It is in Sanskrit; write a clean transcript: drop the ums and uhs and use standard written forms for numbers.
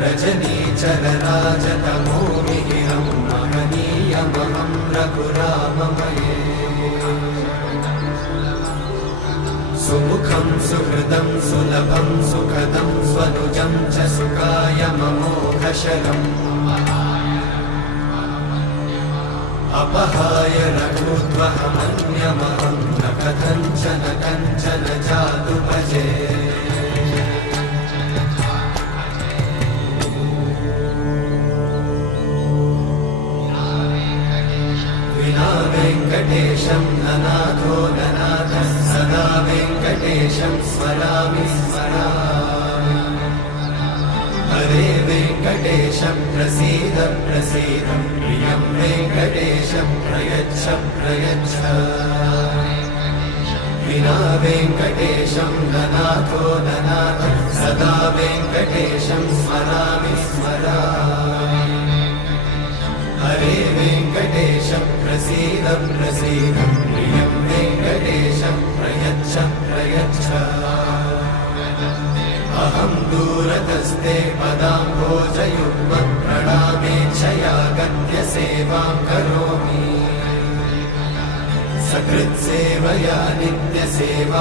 रजनीचरराजतमोमिहिरं महनीयमहं रघुराममये सुमुखं सुहृदं सुलभं सुखदं स्वनुजं च सुखायममोघशरम् अपहाय रघुत्वहमन्यमहं न कथञ्चन कञ्चन जातु भजे विना वेङ्कटेशं ननाथो ननाथः सदा वेङ्कटेशं स्मरामि स्मरामि हरे वेङ्कटेशं प्रसीद प्रसीद प्रियं वेङ्कटेशं प्रयच्छ प्रयच्छ विना वेङ्कटेशं ननाथो ननाथः सदा वेङ्कटेशं स्मरामि स्मरामि हरे वेङ्कटेशं प्रसीद प्रसीद प्रियं वेङ्कटेशं प्रयच्छ प्रयच्छ अहं दूरतस्ते पदाम्भोजयुग्मं प्रणामेच्छया गद्य सेवां करोमि सकृत्सेवया नित्यसेवा